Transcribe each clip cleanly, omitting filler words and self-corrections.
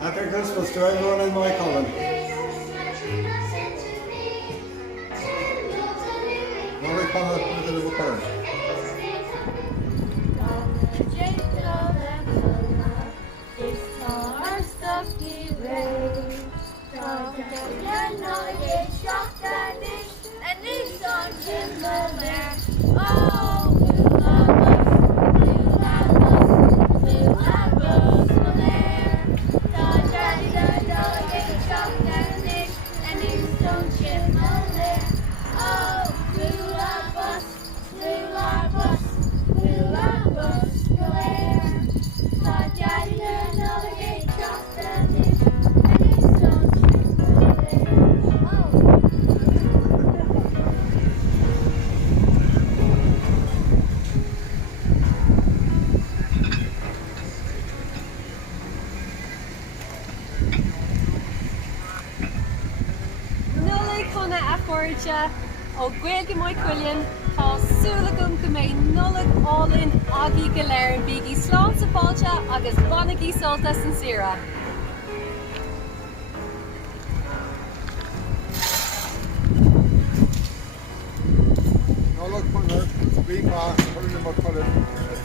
Happy Christmas to everyone in Mhaigh Cuilinn. Nollaig with a little bird. O Gaeilge Mhaigh Cuilinn, tá súla gom go mbeidh Nollaig álinn agaí go léir bígí slán sa fáilte agus bannagí solta san sira. Nollaig Cuilinn, Gaeilge Mhaigh Cuilinn,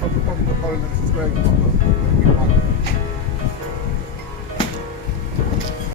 Gaillimhe Cuilinn,